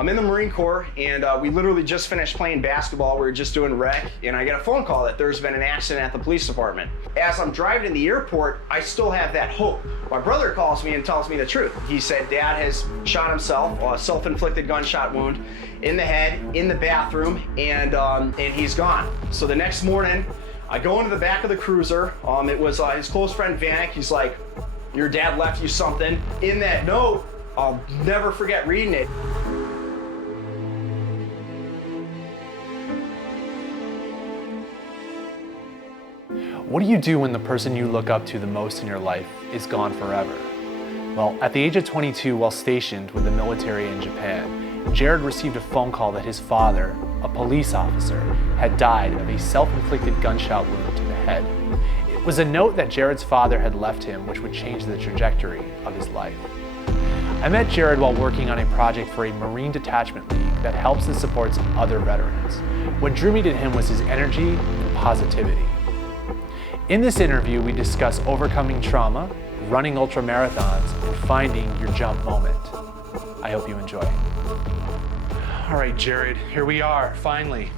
I'm in the Marine Corps, and we literally just finished playing basketball. We were just doing rec, and I get a phone call that there's been an accident at the police department. As I'm driving to the airport, I still have that hope. My brother calls me and tells me the truth. He said Dad has shot himself, a self-inflicted gunshot wound in the head, in the bathroom, and he's gone. So the next morning, I go into the back of the cruiser. It was his close friend Vanek. He's like, "Your dad left you something." In that note, I'll never forget reading it. What do you do when the person you look up to the most in your life is gone forever? Well, at the age of 22, while stationed with the military in Japan, Jared received a phone call that his father, a police officer, had died of a self-inflicted gunshot wound to the head. It was a note that Jared's father had left him, which would change the trajectory of his life. I met Jared while working on a project for a Marine detachment league that helps and supports other veterans. What drew me to him was his energy and positivity. In this interview, we discuss overcoming trauma, running ultra marathons, and finding your jump moment. I hope you enjoy. All right, Jared, here we are, finally.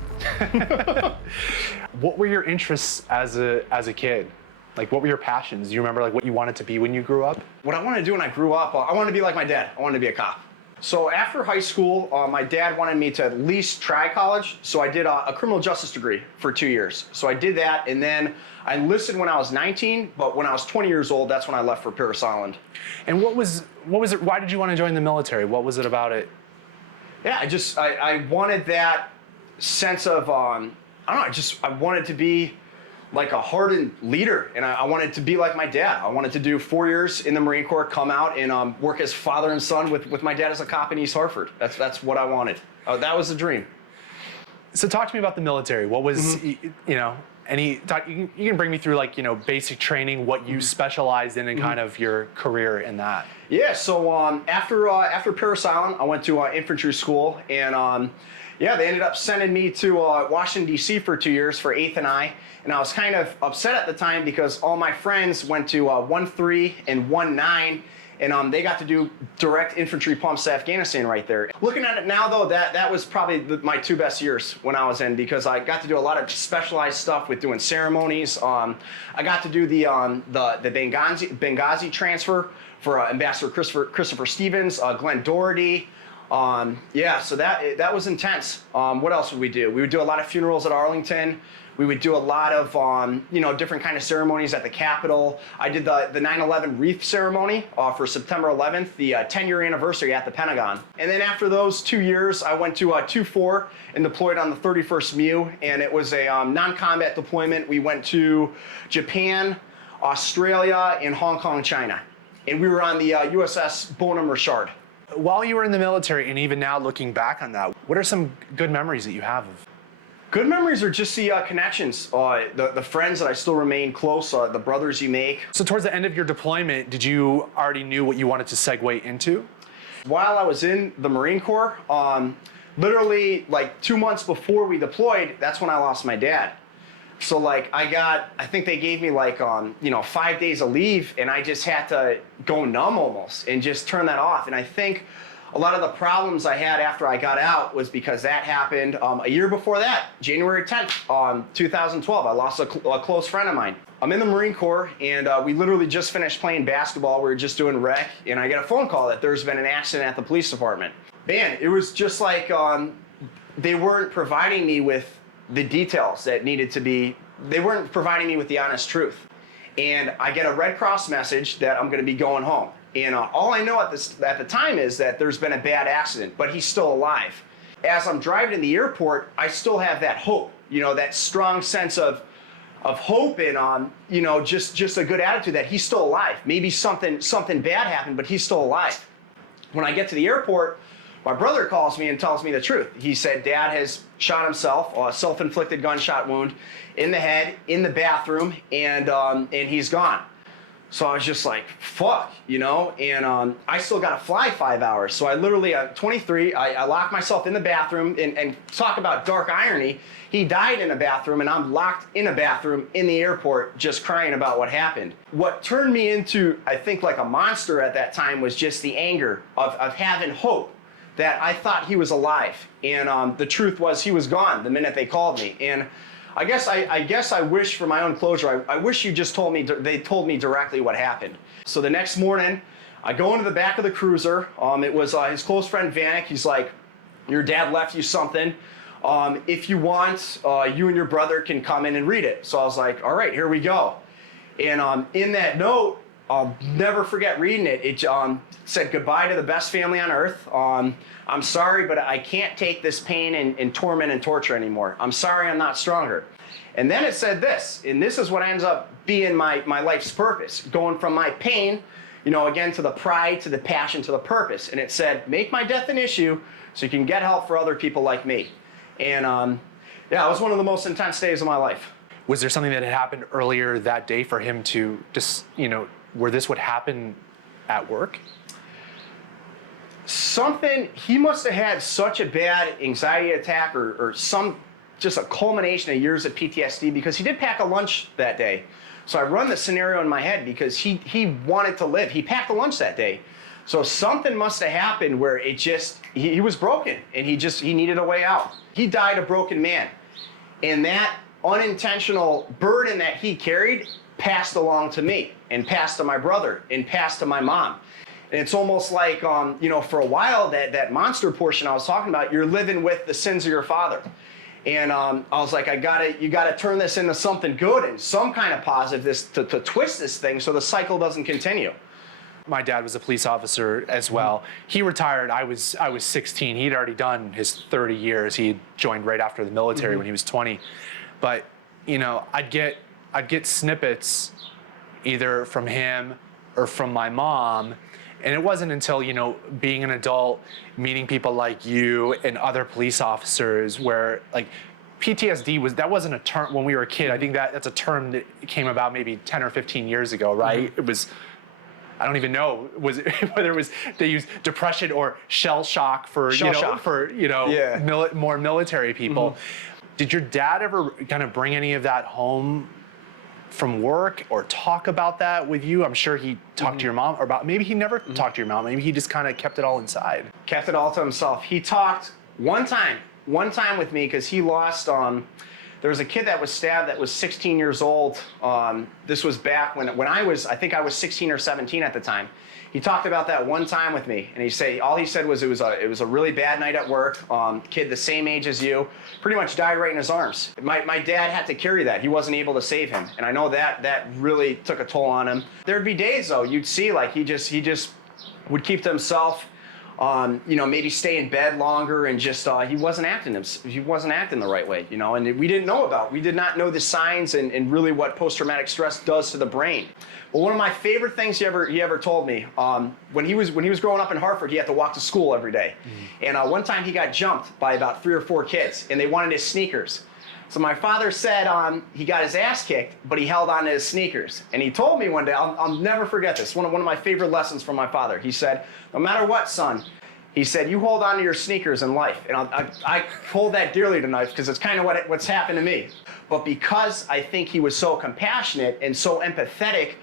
What were your interests as a kid? Like, what were your passions? Do you remember like what you wanted to be when you grew up? What I wanted to do when I grew up, I wanted to be like my dad. I wanted to be a cop. So after high school, my dad wanted me to at least try college, so I did a criminal justice degree for 2 years. So I did that, and then I enlisted when I was 19, but when I was 20 years old, that's when I left for Parris Island. And what was it, why did you want to join the military? What was it about it? Yeah, I wanted that sense of, I don't know, I wanted to be like a hardened leader, and I wanted to be like my dad. I wanted to do 4 years in the Marine Corps, come out and work as father and son with my dad as a cop in East Hartford. That's what I wanted. That was the dream. So talk to me about the military. What was, you can bring me through like, basic training, what you specialized in and kind of your career in that. Yeah, so after Parris Island, I went to infantry school, and yeah, they ended up sending me to Washington, D.C. for 2 years for 8th and I. And I was kind of upset at the time because all my friends went to 1-3 and 1-9, and they got to do direct infantry pumps to Afghanistan right there. Looking at it now, though, that was probably my 2 best years when I was in, because I got to do a lot of specialized stuff with doing ceremonies. I got to do the Benghazi transfer for Ambassador Christopher Stevens, Glenn Doherty. Yeah, so that was intense. What else would we do? We would do a lot of funerals at Arlington. We would do a lot of, different kind of ceremonies at the Capitol. I did the 9/11 wreath ceremony for September 11th, the 10-year anniversary at the Pentagon. And then after those 2 years, I went to 2-4 and deployed on the 31st MEU, and it was a non-combat deployment. We went to Japan, Australia, and Hong Kong, China. And we were on the USS Bonhomme Richard. While you were in the military, and even now looking back on that, what are some good memories that you have of? Good memories are just the connections, the friends that I still remain close, the brothers you make. So towards the end of your deployment, did you already knew what you wanted to segue into? While I was in the Marine Corps, literally like 2 months before we deployed, that's when I lost my dad. So like I think they gave me like 5 days of leave, and I just had to go numb almost and just turn that off. And I think a lot of the problems I had after I got out was because that happened a year before that, January 10th, 2012. I lost a close friend of mine. I'm in the Marine Corps, and we literally just finished playing basketball. We were just doing rec, and I get a phone call that there's been an accident at the police department. Man, it was just like they weren't providing me with the details that needed to be, they weren't providing me with the honest truth. And I get a Red Cross message that I'm gonna be going home. And all I know at the time is that there's been a bad accident, but he's still alive. As I'm driving to the airport, I still have that hope, that strong sense of hope and just a good attitude that he's still alive. Maybe something bad happened, but he's still alive. When I get to the airport, my brother calls me and tells me the truth. He said Dad has shot himself, a self-inflicted gunshot wound in the head, in the bathroom, and he's gone. So I was just like, fuck, and I still got to fly 5 hours. So I literally, at 23, I locked myself in the bathroom, and talk about dark irony. He died in a bathroom, and I'm locked in a bathroom in the airport just crying about what happened. What turned me into, I think, like a monster at that time was just the anger of having hope that I thought he was alive. And the truth was he was gone the minute they called me. And I guess I wish for my own closure, I wish you just told me, they told me directly what happened. So the next morning, I go into the back of the cruiser. It was his close friend Vanek. He's like, your dad left you something. If you want, you and your brother can come in and read it. So I was like, all right, here we go. And in that note, I'll never forget reading it. It said, goodbye to the best family on earth. I'm sorry, but I can't take this pain and torment and torture anymore. I'm sorry I'm not stronger. And then it said this, and this is what ends up being my life's purpose, going from my pain, again, to the pride, to the passion, to the purpose. And it said, make my death an issue so you can get help for other people like me. And yeah, it was one of the most intense days of my life. Was there something that had happened earlier that day for him to just, where this would happen at work? Something, he must have had such a bad anxiety attack or just a culmination of years of PTSD, because he did pack a lunch that day. So I run the scenario in my head because he wanted to live. He packed a lunch that day. So something must have happened where it just, he was broken and he needed a way out. He died a broken man. And that unintentional burden that he carried passed along to me and passed to my brother and passed to my mom. And it's almost like, for a while, that monster portion I was talking about, you're living with the sins of your father. And I was like, you gotta turn this into something good and some kind of positive, to twist this thing so the cycle doesn't continue. My dad was a police officer as well. He retired, I was 16. He'd already done his 30 years. He joined right after the military when he was 20. But, I'd get snippets either from him or from my mom. And it wasn't until, being an adult, meeting people like you and other police officers where, like, PTSD that wasn't a term when we were a kid. I think that's a term that came about maybe 10 or 15 years ago, right? It was, I don't even know whether it was they used depression or shell shock for more military people. Did your dad ever kind of bring any of that home from work or talk about that with you? I'm sure he talked to your mom, or maybe he never talked to your mom. Maybe he just kind of kept it all inside. Kept it all to himself. He talked one time with me because he lost, there was a kid that was stabbed that was 16 years old. This was back when I was 16 or 17 at the time. He talked about that one time with me, and all he said was it was a really bad night at work. Kid the same age as you, pretty much died right in his arms. My dad had to carry that. He wasn't able to save him, and I know that really took a toll on him. There'd be days though you'd see like he just would keep to himself. Maybe stay in bed longer and just he wasn't acting the right way, and we did not know the signs and really what post-traumatic stress does to the brain. But one of my favorite things he ever told me, when he was growing up in Hartford, he had to walk to school every day. And one time he got jumped by about 3 or 4 kids, and they wanted his sneakers. So my father said he got his ass kicked, but he held on to his sneakers. And he told me one day, I'll never forget this, one of my favorite lessons from my father. He said, no matter what, son, he said, you hold on to your sneakers in life. And I hold that dearly tonight because it's kind of what's happened to me. But because I think he was so compassionate and so empathetic,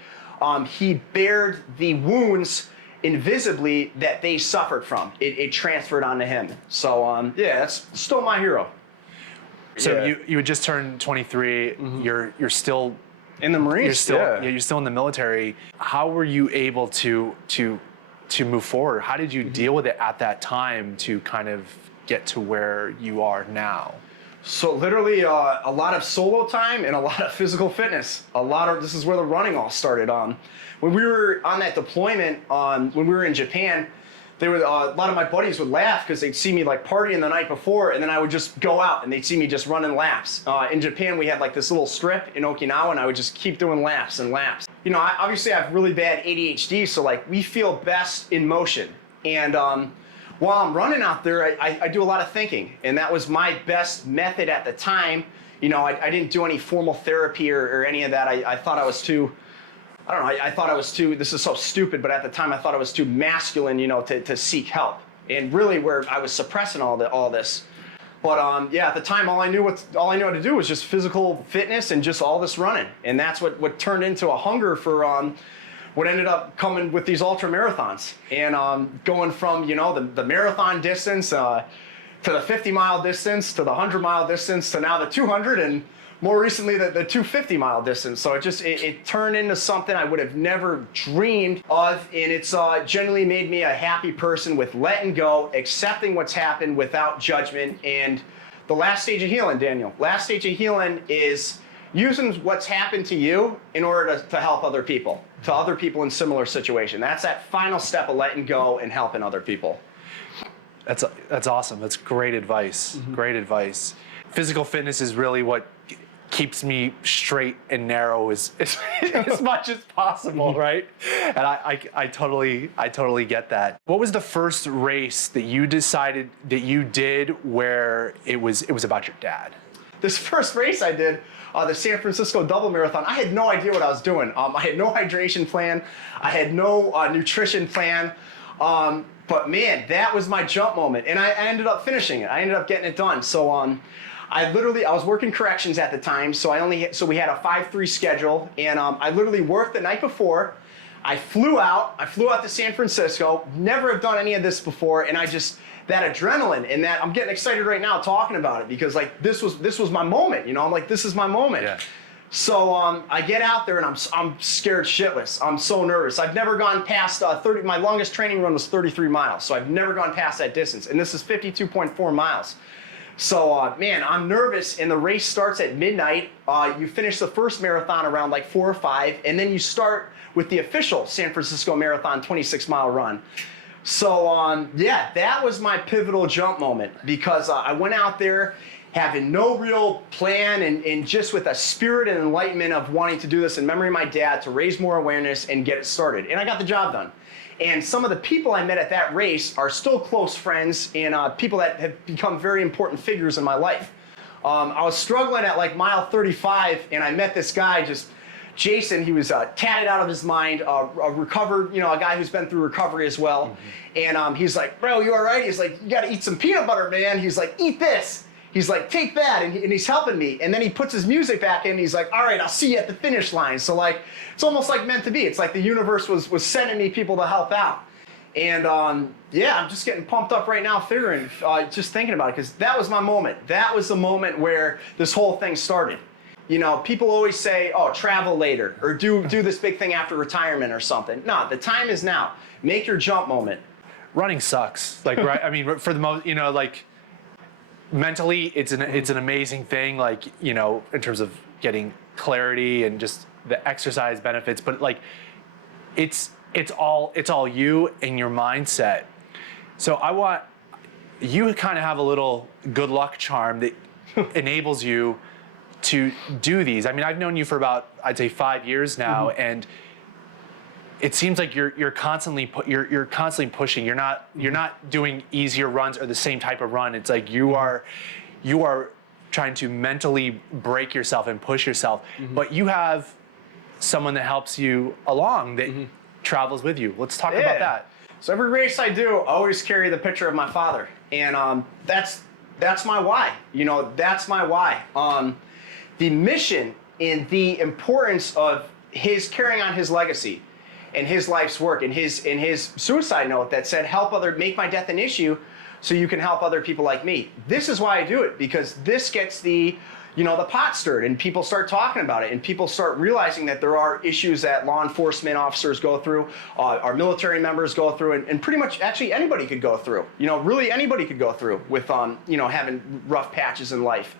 he bared the wounds invisibly that they suffered from. It transferred onto him. So yeah, that's still my hero. So you had just turned 23. You're still in the Marines. You're still in the military. How were you able to move forward? How did you deal with it at that time to kind of get to where you are now? So literally a lot of solo time and a lot of physical fitness. This is where the running all started. When we were on that deployment, when we were in Japan, a lot of my buddies would laugh because they'd see me like partying the night before, and then I would just go out and they'd see me just running laps. In Japan, we had like this little strip in Okinawa, and I would just keep doing laps and laps. Obviously I have really bad ADHD, so like we feel best in motion. And while I'm running out there, I do a lot of thinking, and that was my best method at the time. I didn't do any formal therapy or any of that. I thought I was too, I don't know, I thought I was too, this is so stupid, but at the time I thought I was too masculine, to seek help. And really where I was suppressing all this. But yeah, at the time all I knew how to do was just physical fitness and just all this running. And that's what turned into a hunger for what ended up coming with these ultra marathons, and going from, you know, the marathon distance to the 50-mile distance to the 100-mile distance to now the 200, and more recently the 250-mile distance. So it turned into something I would have never dreamed of, and it's generally made me a happy person with letting go, accepting what's happened without judgment. And the last stage of healing, Daniel, last stage of healing is using what's happened to you in order to help other people in similar situation. That's that final step of letting go and helping other people. That's awesome. That's great advice. Great advice. Physical fitness is really what keeps me straight and narrow as much as possible, right? And I totally get that. What was the first race that you decided that you did where it was about your dad? This first race I did, the San Francisco double marathon, I had no idea what I was doing. I had no hydration plan. I had no nutrition plan. But man, that was my jump moment. And I ended up finishing it. I ended up getting it done. So I was working corrections at the time. So we had a 5-3 schedule. And I literally worked the night before. I flew out to San Francisco, never have done any of this before. And that adrenaline and that, I'm getting excited right now talking about it, because like this was my moment, you know. I'm like, this is my moment. Yeah. So I get out there and I'm scared shitless. I'm so nervous. I've never gone past 30. My longest training run was 33 miles. So I've never gone past that distance. And this is 52.4 miles. So man, I'm nervous, and the race starts at midnight. You finish the first marathon around like 4 or 5, and then you start with the official San Francisco Marathon 26-mile run. So yeah, that was my pivotal jump moment, because I went out there having no real plan, and just with a spirit and enlightenment of wanting to do this in memory of my dad, to raise more awareness and get it started. And I got the job done. And some of the people I met at that race are still close friends, and people that have become very important figures in my life. I was struggling at like mile 35, and I met this guy, Jason. He was tatted out of his mind, a recovered, you know, a guy who's been through recovery as well. And he's like, bro, you all right? He's like, you gotta eat some peanut butter, man. He's like, eat this. He's like, take that, and he's helping me. And then he puts his music back in, and he's like, all right, I'll see you at the finish line. So like, it's almost like meant to be. It's like the universe was sending me people to help out. And yeah, I'm just getting pumped up right now just thinking about it, because that was my moment. That was the moment where this whole thing started. You know, people always say, oh, travel later, or do this big thing after retirement or something. No, the time is now. Make your jump moment. Running sucks. Like, right? I mean, for the most, you know, like, mentally, it's an amazing thing, like, you know, in terms of getting clarity and just the exercise benefits. But like, it's all you and your mindset. So I want you kind of have a little good luck charm that enables you to do these. I mean, I've known you for about, I'd say, 5 years now, and it seems like you're constantly pushing. You're not doing easier runs or the same type of run. It's like you are trying to mentally break yourself and push yourself, but you have someone that helps you along that travels with you. Let's talk about that. So every race I do, I always carry the picture of my father, and that's my why. You know, that's my why. The mission and the importance of his carrying on his legacy and his life's work, and his suicide note that said, make my death an issue so you can help other people like me. This is why I do it, because this gets the pot stirred, and people start talking about it, and people start realizing that there are issues that law enforcement officers go through, our military members go through, and pretty much actually anybody could go through. You know, really anybody could go through with having rough patches in life.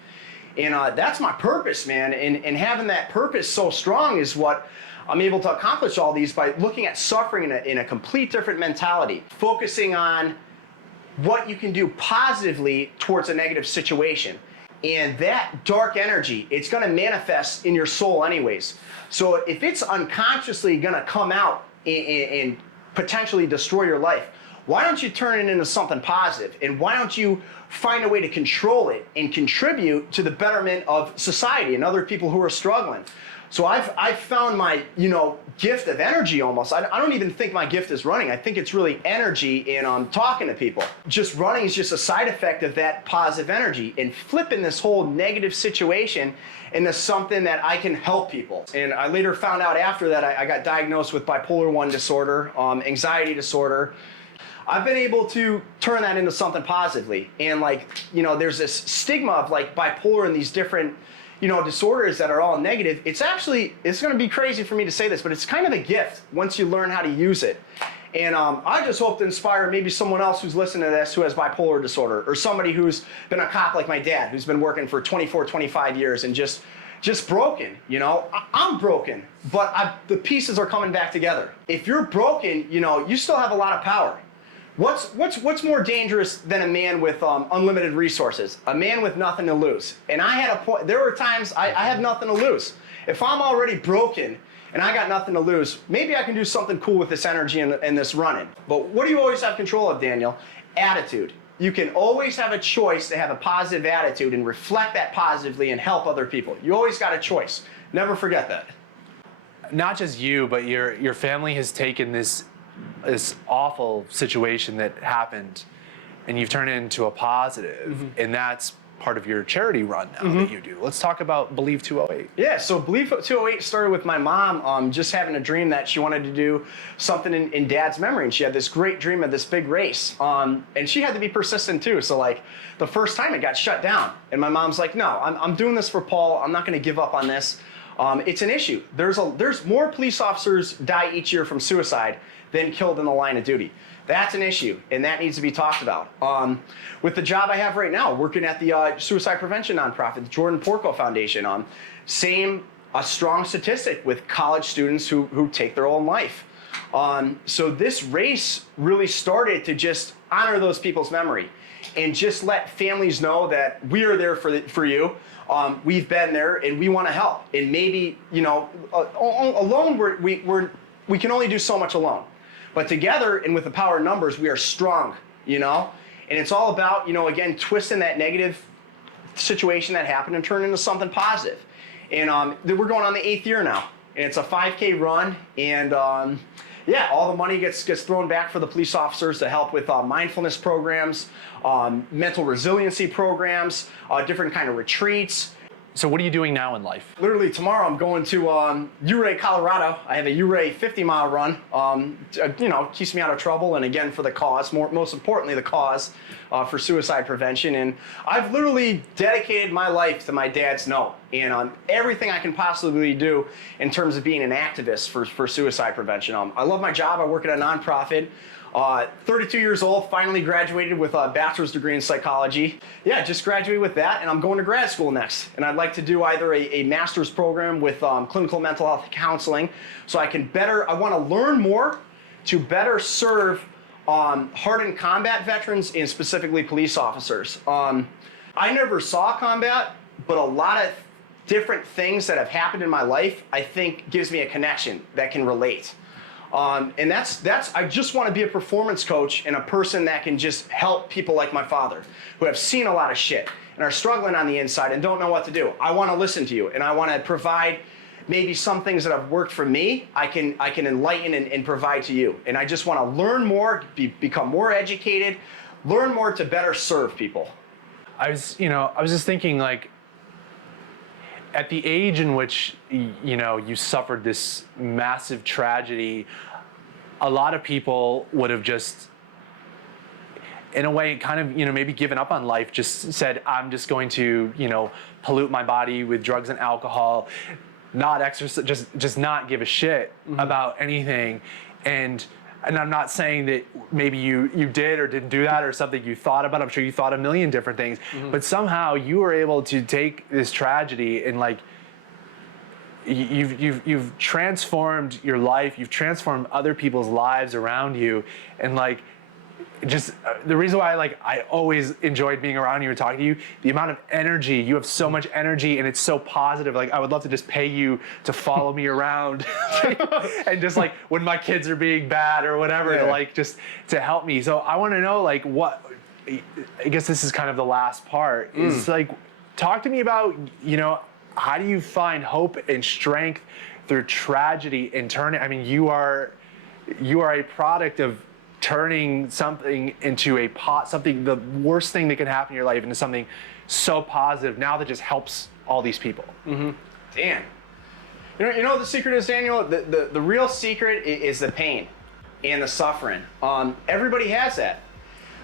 And that's my purpose, man. And having that purpose so strong is what I'm able to accomplish all these, by looking at suffering in a complete different mentality, focusing on what you can do positively towards a negative situation. And that dark energy, it's going to manifest in your soul anyways. So if it's unconsciously going to come out and potentially destroy your life, why don't you turn it into something positive? And why don't you find a way to control it and contribute to the betterment of society and other people who are struggling? So I've found my, gift of energy almost. I don't even think my gift is running. I think it's really energy and talking to people. Just running is just a side effect of that positive energy and flipping this whole negative situation into something that I can help people. And I later found out after that I got diagnosed with bipolar 1 disorder, anxiety disorder. I've been able to turn that into something positively. And there's this stigma of bipolar and these different disorders that are all negative. It's going to be crazy for me to say this, but it's kind of a gift once you learn how to use it. And I just hope to inspire maybe someone else who's listening to this who has bipolar disorder, or somebody who's been a cop like my dad, who's been working for 24, 25 years and just broken. I'm broken, but the pieces are coming back together. If you're broken, you still have a lot of power. What's more dangerous than a man with unlimited resources? A man with nothing to lose. And I had a point. There were times I had nothing to lose. If I'm already broken and I got nothing to lose, maybe I can do something cool with this energy and this running. But what do you always have control of, Daniel? Attitude. You can always have a choice to have a positive attitude and reflect that positively and help other people. You always got a choice. Never forget that. Not just you, but your family has taken this awful situation that happened and you've turned it into a positive, and that's part of your charity run now that you do. Let's talk about Believe 208. Yeah, so Believe 208 started with my mom just having a dream that she wanted to do something in Dad's memory, and she had this great dream of this big race, and she had to be persistent too. So the first time it got shut down, and my mom's like, no, I'm doing this for Paul. I'm not going to give up on this. It's an issue. There's more police officers die each year from suicide than killed in the line of duty. That's an issue, and that needs to be talked about. With the job I have right now, working at the suicide prevention nonprofit, the Jordan Porco Foundation, a strong statistic with college students who take their own life. So this race really started to just honor those people's memory and just let families know that we are there for you. We've been there and we want to help. And maybe, alone we can only do so much alone. But together and with the power of numbers, we are strong, And it's all about, again, twisting that negative situation that happened and turning into something positive. And we're going on the 8th year now. And it's a 5K run. And all the money gets thrown back for the police officers to help with mindfulness programs, mental resiliency programs, different kind of retreats. So what are you doing now in life? Literally tomorrow I'm going to Ouray, Colorado. I have a Ouray 50-mile run. Keeps me out of trouble, and again for the cause, most importantly the cause for suicide prevention. And I've literally dedicated my life to my dad's note and everything I can possibly do in terms of being an activist for suicide prevention. I love my job. I work at a nonprofit. 32 years old, finally graduated with a bachelor's degree in psychology. Yeah, just graduated with that, and I'm going to grad school next. And I'd like to do either a master's program with clinical mental health counseling, so I want to learn more to better serve hardened combat veterans and specifically police officers. I never saw combat, but a lot of different things that have happened in my life, I think gives me a connection that can relate. And that's I just want to be a performance coach and a person that can just help people like my father, who have seen a lot of shit and are struggling on the inside and don't know what to do. I want to listen to you, and I want to provide maybe some things that have worked for me. I can enlighten and provide to you. And I just want to learn more, become more educated, learn more to better serve people. I was just thinking, at the age in which you suffered this massive tragedy, a lot of people would have just, in a way, kind of maybe given up on life, just said, I'm just going to pollute my body with drugs and alcohol, not exercise, just not give a shit about anything. And I'm not saying that maybe you did or didn't do that or something you thought about. I'm sure you thought a million different things, but somehow you were able to take this tragedy and you've transformed your life. You've transformed other people's lives around you, and just the reason why I always enjoyed being around you and talking to you, the amount of energy. You have so much energy and it's so positive. I would love to just pay you to follow me around and just when my kids are being bad or whatever, to help me. So I want to know what, I guess this is kind of the last part, is talk to me about, how do you find hope and strength through tragedy and turning? I mean, you are a product of turning something into something, the worst thing that can happen in your life, into something so positive now that just helps all these people. Mm-hmm. Dan, you know what the secret is, Daniel? The real secret is the pain and the suffering. Everybody has that.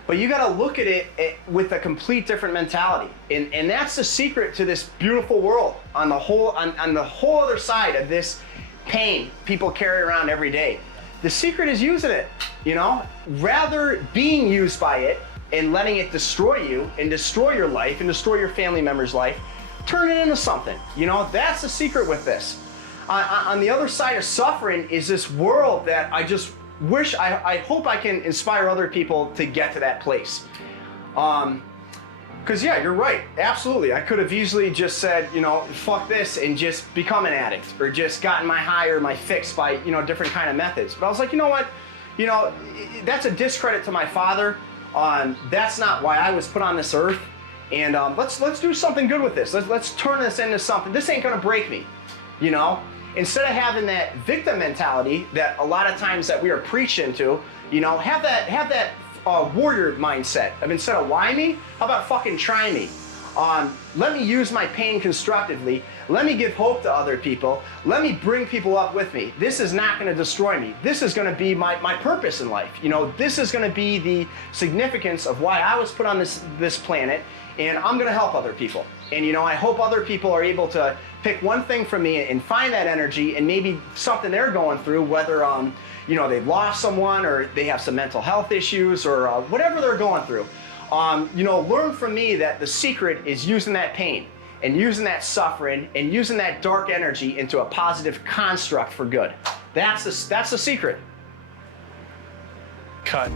But you got to look at it with a complete different mentality. And that's the secret to this beautiful world on the whole other side of this pain people carry around every day. The secret is using it, rather being used by it and letting it destroy you and destroy your life and destroy your family member's life. Turn it into something. That's the secret with this. On the other side of suffering is this world that I just wish, I hope I can inspire other people to get to that place. Because yeah, you're right, absolutely. I could have easily just said, fuck this and just become an addict or just gotten my high or my fix by, different kind of methods. But I was like, you know what? That's a discredit to my father. That's not why I was put on this earth. And let's do something good with this. Let's turn this into something. This ain't gonna break me, Instead of having that victim mentality that a lot of times that we are preached into, have that warrior mindset of instead of why me, how about fucking try me? Let me use my pain constructively. Let me give hope to other people. Let me bring people up with me. This is not going to destroy me. This is going to be my purpose in life. This is going to be the significance of why I was put on this planet, and I'm going to help other people. And I hope other people are able to pick one thing from me and find that energy and maybe something they're going through, whether they've lost someone or they have some mental health issues or whatever they're going through. Learn from me that the secret is using that pain and using that suffering and using that dark energy into a positive construct for good. That's the secret. Cut.